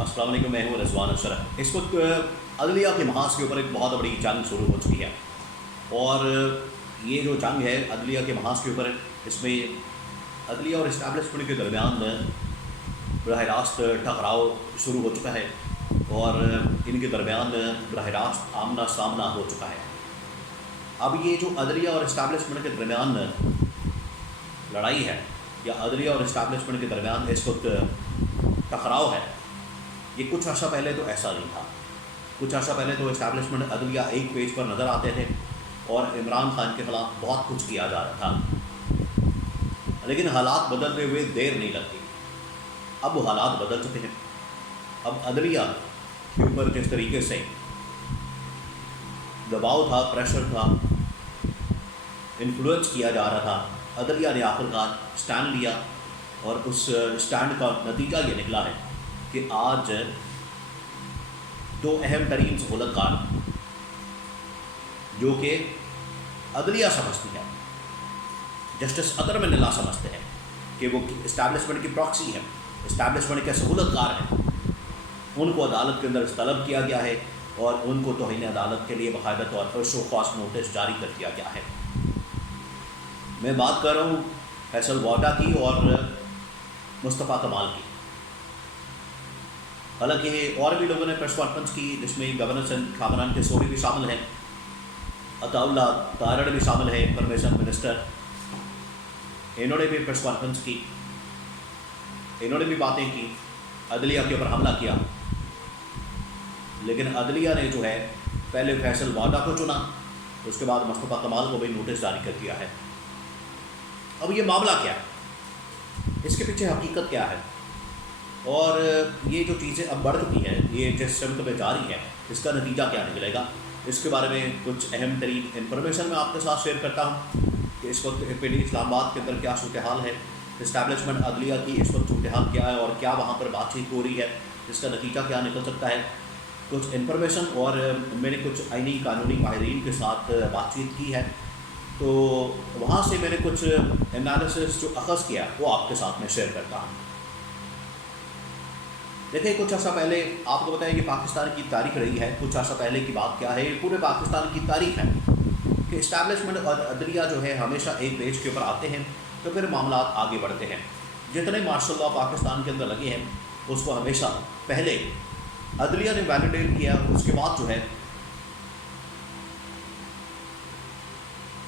السلام علیکم، میں ہوں رضوان اشرف۔ اس وقت عدلیہ کے محاذ کے اوپر ایک بہت بڑی جنگ شروع ہو چکی ہے، اور یہ جو جنگ ہے عدلیہ کے محاذ کے اوپر، اس میں عدلیہ اور اسٹیبلشمنٹ کے درمیان براہ راست ٹکراؤ شروع ہو چکا ہے، اور ان کے درمیان براہ راست آمنا سامنا ہو چکا ہے۔ اب یہ جو عدلیہ اور اسٹیبلشمنٹ کے درمیان لڑائی ہے، یا عدلیہ اور اسٹیبلشمنٹ کے درمیان اس وقت ٹکراؤ ہے، یہ کچھ عرصہ پہلے تو ایسا نہیں تھا۔ کچھ عرصہ پہلے تو اسٹیبلشمنٹ عدلیہ ایک پیج پر نظر آتے تھے، اور عمران خان کے خلاف بہت کچھ کیا جا رہا تھا، لیکن حالات بدلتے ہوئے دیر نہیں لگتی۔ اب وہ حالات بدل چکے ہیں۔ اب عدلیہ کے اوپر جس طریقے سے دباؤ تھا، پریشر تھا، انفلوئنس کیا جا رہا تھا، عدلیہ نے آخر کار اسٹینڈ لیا، اور اس اسٹینڈ کا نتیجہ یہ نکلا ہے کہ آج دو اہم ترین سہولت کار جو کہ عدلیہ سمجھتی ہے، جسٹس اطہر من اللہ سمجھتے ہیں کہ وہ اسٹیبلشمنٹ کی پراکسی ہے، اسٹیبلشمنٹ کے سہولت کار ہیں، ان کو عدالت کے اندر طلب کیا گیا ہے، اور ان کو توہین عدالت کے لیے باقاعدہ طور پر شو کاز نوٹس جاری کر دیا گیا ہے۔ میں بات کر رہا ہوں فیصل واڈا کی اور مصطفیٰ کمال کی۔ حالانکہ اور بھی لوگوں نے پریس کانفرنس کی، جس میں گورنر سندھ کامران کسوری بھی شامل ہیں، عطاء اللہ تارڑ بھی شامل ہے، انفارمیشن منسٹر، انہوں نے بھی پریس کانفرنس کی، انہوں نے بھی باتیں کی، عدلیہ کے اوپر حملہ کیا، لیکن عدلیہ نے جو ہے پہلے فیصل واڈا کو چنا، اس کے بعد مصطفیٰ کمال کو بھی نوٹس جاری کر دیا ہے۔ اب یہ معاملہ کیا ہے؟ اس کے پیچھے حقیقت کیا ہے؟ اور یہ جو چیزیں اب بڑھ چکی ہیں، یہ جس سمت پہ جاری ہے، اس کا نتیجہ کیا نکلے گا؟ اس کے بارے میں کچھ اہم ترین انفارمیشن میں آپ کے ساتھ شیئر کرتا ہوں کہ اس وقت پی ڈی اسلام آباد کے اندر کیا صورتحال ہے، اسٹیبلشمنٹ عدلیہ کی اس وقت صورتحال کیا ہے، اور کیا وہاں پر بات چیت ہو رہی ہے، اس کا نتیجہ کیا نکل سکتا ہے۔ کچھ انفارمیشن، اور میں نے کچھ آئینی قانونی ماہرین کے ساتھ بات چیت کی ہے، تو وہاں سے میں نے کچھ انالیسس جو اخذ کیا وہ آپ کے ساتھ میں شیئر کرتا ہوں۔ دیکھیں، کچھ عرصہ پہلے آپ کو بتائیں کہ پاکستان کی تاریخ رہی ہے، کچھ عرصہ پہلے کی بات کیا ہے، یہ پورے پاکستان کی تاریخ ہے کہ اسٹیبلشمنٹ اور عدلیہ جو ہے ہمیشہ ایک پیج کے اوپر آتے ہیں، تو پھر معاملات آگے بڑھتے ہیں۔ جتنے مارشل لاء پاکستان کے اندر لگے ہیں، اس کو ہمیشہ پہلے عدلیہ نے ویلیڈیٹ کیا، اس کے بعد جو ہے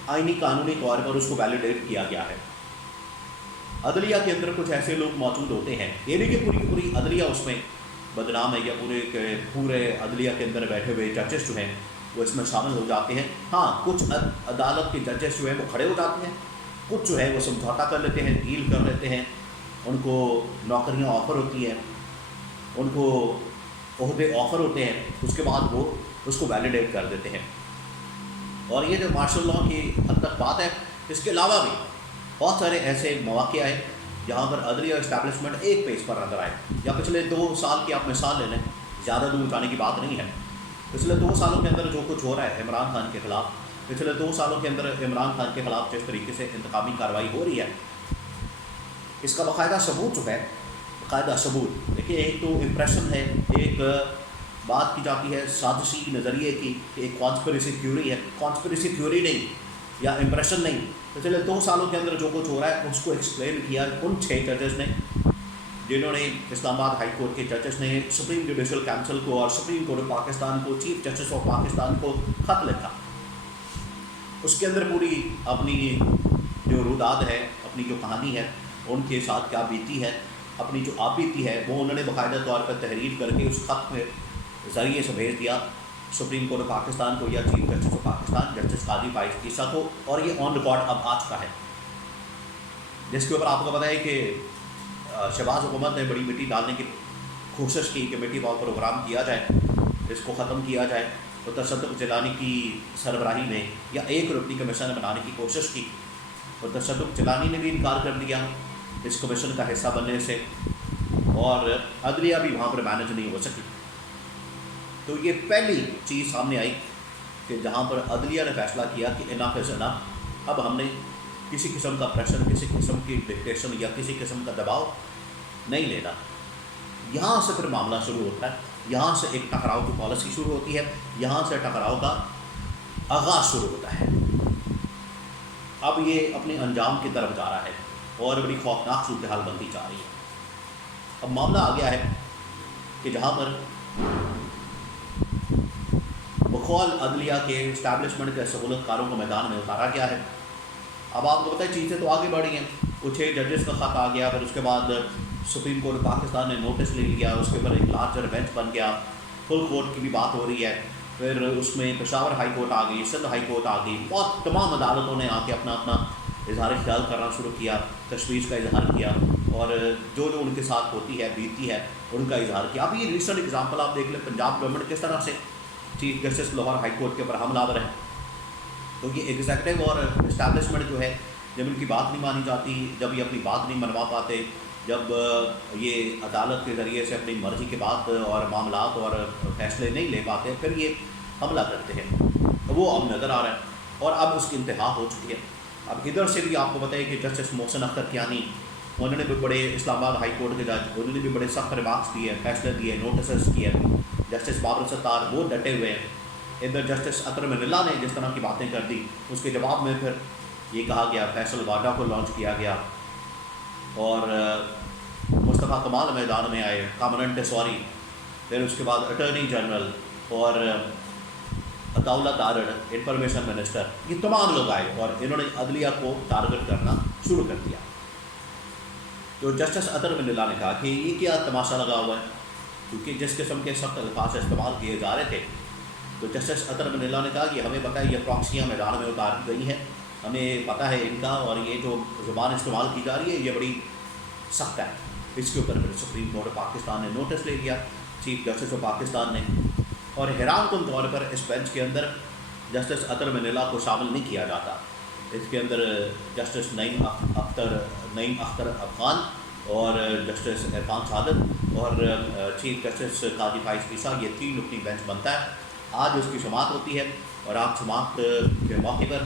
آئینی قانونی طور پر اس کو ویلیڈیٹ کیا گیا ہے۔ عدلیہ کے اندر کچھ ایسے لوگ موجود ہوتے ہیں، یہ نہیں کہ پوری پوری عدلیہ اس میں بدنام ہے، یا پورے عدلیہ کے اندر بیٹھے ہوئے ججز جو ہیں وہ اس میں شامل ہو جاتے ہیں۔ ہاں، کچھ عدالت کے ججز جو ہیں وہ کھڑے ہو جاتے ہیں، کچھ جو ہے وہ سمجھوتا کر لیتے ہیں، ڈیل کر لیتے ہیں، ان کو نوکریاں آفر ہوتی ہیں، ان کو عہدے آفر ہوتے ہیں، اس کے بعد وہ اس کو ویلیڈیٹ کر دیتے ہیں۔ اور یہ جو مارشل لاء کی حد تک بات ہے، اس کے علاوہ بھی بہت سارے ایسے مواقع آئے جہاں پر عدلیہ اور اسٹیبلشمنٹ ایک پیج پر نظر آئے۔ یا پچھلے 2 سال کی آپ مثال لے لیں، زیادہ دور جانے کی بات نہیں ہے، پچھلے 2 سالوں کے اندر جو کچھ ہو رہا ہے عمران خان کے خلاف، پچھلے 2 سالوں کے اندر عمران خان کے خلاف جس طریقے سے انتقامی کارروائی ہو رہی ہے، اس کا باقاعدہ ثبوت جو ہے، باقاعدہ ثبوت دیکھیے، ایک تو امپریشن ہے، ایک بات کی جاتی ہے سازشی نظریے کی کہ ایک کانسپریسی تھیوری ہے، کانسپریسی تھیوری نہیں یا امپریشن نہیں، پچھلے 2 سالوں کے اندر جو کچھ ہو رہا ہے اس کو ایکسپلین کیا ان 6 ججز نے، جنہوں نے اسلام آباد ہائی کورٹ کے ججز نے سپریم جوڈیشل کونسل کو اور سپریم کورٹ آف پاکستان کو، چیف جسٹس آف پاکستان کو خط لکھا۔ اس کے اندر پوری اپنی جو روداد ہے، اپنی جو کہانی ہے، ان کے ساتھ کیا بیتی ہے، اپنی جو آپ بیتی ہے، وہ انہوں نے باقاعدہ طور پر تحریر کر کے اس خط میں ذریعے سے بھیج دیا سپریم کورٹ آف پاکستان کو یا chief justice of Pakistan justice قاضی فائز عیسیٰ کو، اور یہ آن ریکارڈ اب آ چکا ہے، جس کے اوپر آپ کو پتہ ہے کہ شہباز حکومت نے بڑی مٹی ڈالنے کی کوشش کی کہ مٹی پاؤ پروگرام کیا جائے، اس کو ختم کیا جائے، تو تصدق جیلانی کی سربراہی میں یا ایک رکنی کمیشن بنانے کی کوشش کی، اور تصدق جیلانی نے بھی انکار کر دیا اس کمیشن کا حصہ بننے سے، اور عدلیہ بھی وہاں پر مینج نہیں ہو سکی۔ تو یہ پہلی چیز سامنے آئی کہ جہاں پر عدلیہ نے فیصلہ کیا کہ انف از انف، اب ہم نے کسی قسم کا پریشر، کسی قسم کی ڈکٹیشن یا کسی قسم کا دباؤ نہیں لینا۔ یہاں سے پھر معاملہ شروع ہوتا ہے، یہاں سے ایک ٹکراؤ کی پالیسی شروع ہوتی ہے، یہاں سے ٹکراؤ کا آغاز شروع ہوتا ہے۔ اب یہ اپنے انجام کی طرف جا رہا ہے اور بڑی خوفناک صورتحال بنتی جا رہی ہے۔ اب معاملہ آ گیا ہے کہ جہاں پر بقول عدلیہ کے اسٹیبلشمنٹ کے سہولت کاروں کو میدان میں اتارا گیا ہے۔ اب آپ کو پتہ ہے چیزیں تو آگے بڑھی ہیں، کچھ ججز کا خط آ گیا، پھر اس کے بعد سپریم کورٹ پاکستان نے نوٹس لے لیا، اس کے اوپر ایک لارجر بینچ بن گیا، فل کورٹ کی بھی بات ہو رہی ہے، پھر اس میں پشاور ہائی کورٹ آ گئی، سندھ ہائی کورٹ آ گئی، بہت تمام عدالتوں نے آ کے اپنا اظہار خیال کرنا شروع کیا، تشویش کا اظہار کیا، اور جو ان کے ساتھ ہوتی ہے بیتی ہے ان کا اظہار کیا۔ اب یہ ریسنٹ اگزامپل آپ دیکھ لیں، پنجاب گورنمنٹ کس طرح سے chief justice Lahore high court کے اوپر حملہ آور ہے۔ تو یہ ایگزیکٹو اور اسٹیبلشمنٹ جو ہے، جب ان کی بات نہیں مانی جاتی، جب یہ اپنی بات نہیں منوا پاتے، جب یہ عدالت کے ذریعے سے اپنی مرضی کے بات اور معاملات اور فیصلے نہیں لے پاتے، پھر یہ حملہ کرتے ہیں، وہ اب نظر آ رہا ہے اور اب اس کی انتہا ہو چکی ہے۔ اب ادھر سے بھی آپ کو بتائیں کہ جسٹس محسن اختر کیانی، انہوں نے بھی بڑے اسلام آباد ہائی کورٹ کے جج، انہوں نے بھی بڑے سخت ریمارکس دیے، فیصلے دیے، نوٹسز کیے۔ جسٹس بابر ستار وہ ڈٹے ہوئے ہیں۔ ادھر جسٹس اطہر من اللہ نے جس طرح کی باتیں کر دی، اس کے جواب میں پھر یہ کہا گیا فیصل واڈا کو لانچ کیا گیا، اور مصطفیٰ کمال میدان میں آئے، کامننٹ سوری، پھر اس کے بعد اٹارنی جنرل اور عطاءاللہ تارڑ انفارمیشن منسٹر، یہ تمام لوگ آئے اور انہوں نے عدلیہ کو ٹارگٹ کرنا شروع کر دیا۔ تو جسٹس اطہر من اللہ نے کہا کہ یہ کیا تماشا لگا ہوا ہے، کیونکہ جس قسم کے سخت الفاظ استعمال کیے جا رہے تھے، تو جسٹس اطہر من اللہ نے کہا کہ ہمیں پتہ ہے یہ پراکسیاں میدان میں اتار دی گئی ہیں، ہمیں پتہ ہے ان کا، اور یہ جو زبان استعمال کی جا رہی ہے یہ بڑی سخت ہے۔ اس کے اوپر پھر سپریم کورٹ پاکستان نے نوٹس لے لیا، چیف جسٹس آف پاکستان نے، اور حیران کن طور پر اس بینچ کے اندر جسٹس اطہر من اللہ کو شامل نہیں کیا جاتا۔ اس کے اندر جسٹس نعیم اختر افغان اور جسٹس عرفان سعادت اور چیف جسٹس قاضی فائز عیسیٰ، یہ تین رکنی بینچ بنتا ہے۔ آج اس کی سماعت ہوتی ہے، اور آج سماعت کے موقع پر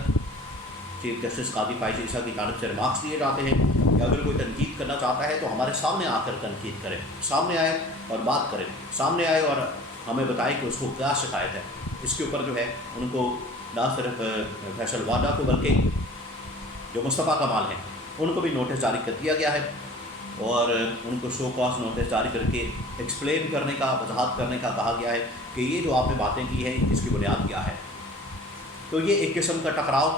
چیف جسٹس قاضی فائز عیسیٰ کی جانب سے ریمارکس دیے جاتے ہیں کہ اگر کوئی تنقید کرنا چاہتا ہے تو ہمارے سامنے آ کر تنقید کرے، سامنے آئے اور بات کرے، سامنے آئے اور ہمیں بتائے کہ اس کو کیا شکایت ہے۔ اس کے اوپر جو ہے ان کو نہ صرف فیصل واڈا کو بلکہ جو مصطفیٰ کمال ہیں ان کو بھی نوٹس جاری کر دیا گیا ہے، اور ان کو شو کاز نوٹس جاری کر کے ایکسپلین کرنے کا، وضاحت کرنے کا کہا گیا ہے کہ یہ جو آپ نے باتیں کی ہیں اس کی بنیاد کیا ہے۔ تو یہ ایک قسم کا ٹکراؤ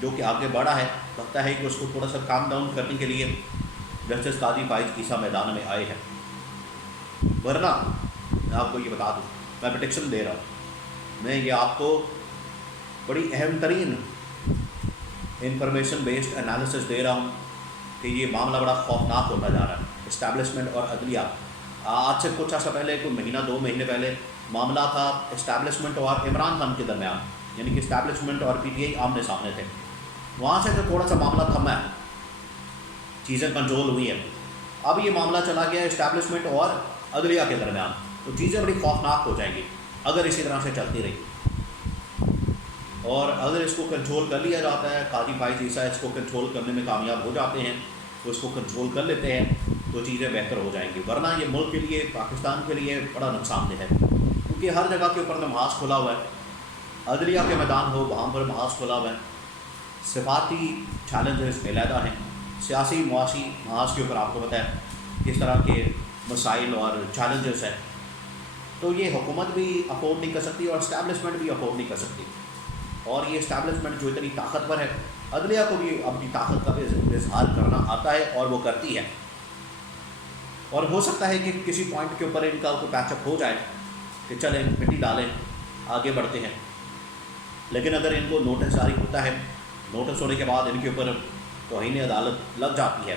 جو کہ آگے بڑھا ہے، لگتا ہے کہ اس کو تھوڑا سا کام ڈاؤن کرنے کے لیے جسٹس قاضی فائز عیسیٰ میدان میں آئے ہیں۔ ورنہ میں آپ کو یہ بتا دوں، میں پریڈکشن دے رہا ہوں، میں یہ آپ کو بڑی اہم ترین انفارمیشن بیسڈ انالیسس دے رہا ہوں کہ یہ معاملہ بڑا خوفناک ہوتا جا رہا ہے۔ اسٹیبلشمنٹ اور عدلیہ، آج سے کچھ عرصہ پہلے، کوئی مہینہ 2 مہینے پہلے معاملہ تھا اسٹیبلشمنٹ اور عمران خان کے درمیان، یعنی کہ اسٹیبلشمنٹ اور پی ٹی آئی آمنے سامنے تھے۔ وہاں سے تو تھوڑا سا معاملہ تھما ہے، چیزیں کنٹرول ہوئی ہیں۔ اب یہ معاملہ چلا گیا اسٹیبلشمنٹ اور عدلیہ کے درمیان، تو چیزیں بڑی خوفناک ہو جائیں گی اگر اسی طرح سے چلتی رہی۔ اور اگر اس کو کنٹرول کر لیا جاتا ہے، قاضی فائز عیسیٰ اس کو کنٹرول کرنے میں کامیاب ہو جاتے ہیں، تو اس کو کنٹرول کر لیتے ہیں، تو چیزیں بہتر ہو جائیں گی۔ ورنہ یہ ملک کے لیے، پاکستان کے لیے بڑا نقصان دہ ہے، کیونکہ ہر جگہ کے اوپر نماز کھلا ہوا ہے، عدلیہ کے میدان ہو وہاں پر محاذ کھلا ہوا ہے، صفاتی چیلنجز علیحدہ ہیں، سیاسی معاشی محاذ کے اوپر آپ کو پتہ ہے کس طرح کے مسائل اور چیلنجز ہیں۔ تو یہ حکومت بھی افورڈ نہیں کر سکتی اور اسٹیبلشمنٹ بھی افورڈ نہیں کر سکتی، اور یہ اسٹیبلشمنٹ جو اتنی طاقتور ہے، عدلیہ کو بھی اپنی طاقت کا اظہار کرنا آتا ہے اور وہ کرتی ہے، اور ہو سکتا ہے کہ کسی پوائنٹ کے اوپر ان کا کوئی پیچ اپ ہو جائے کہ چلیں مٹی ڈالیں، آگے بڑھتے ہیں۔ لیکن اگر ان کو نوٹس جاری ہوتا ہے، نوٹس ہونے کے بعد ان کے اوپر توہین عدالت لگ جاتی ہے،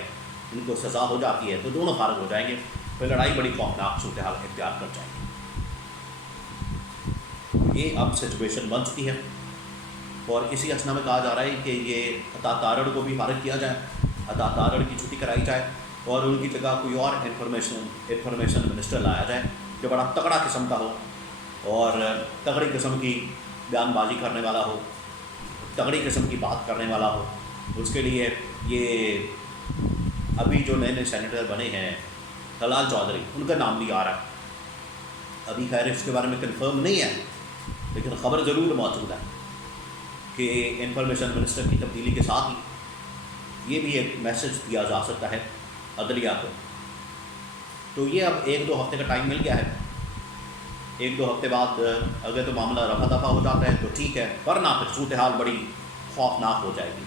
ان کو سزا ہو جاتی ہے، تو دونوں فارغ ہو جائیں گے، پھر لڑائی بڑی خوفناک صورتحال اختیار کر جائے گی۔ یہ اب سچویشن بن چکی ہے، اور اسی اسنا میں کہا جا رہا ہے کہ یہ عطا تارڑ کو بھی فارغ کیا جائے، عطا تارڑ کی چھٹی کرائی جائے، اور ان کی جگہ کوئی اور انفارمیشن منسٹر لایا جائے جو بڑا تگڑا قسم کا ہو اور تگڑی قسم کی بیان بازی کرنے والا ہو، تگڑی قسم کی بات کرنے والا ہو۔ اس کے لیے یہ ابھی جو نئے نئے سینیٹر بنے ہیں طلال چودھری، ان کا نام بھی آ رہا ہے۔ ابھی خیر اس کے بارے میں کنفرم نہیں ہے، لیکن خبر ضرور موجود ہے کہ انفارمیشن منسٹر کی تبدیلی کے ساتھ ہی یہ بھی ایک میسج دیا جا سکتا ہے عدلیہ کو۔ تو یہ اب 1-2 ہفتے کا ٹائم مل گیا ہے، 1-2 ہفتے بعد اگر تو معاملہ رفع دفع ہو جاتا ہے تو ٹھیک ہے، ورنہ پھر صورتحال بڑی خوفناک ہو جائے گی۔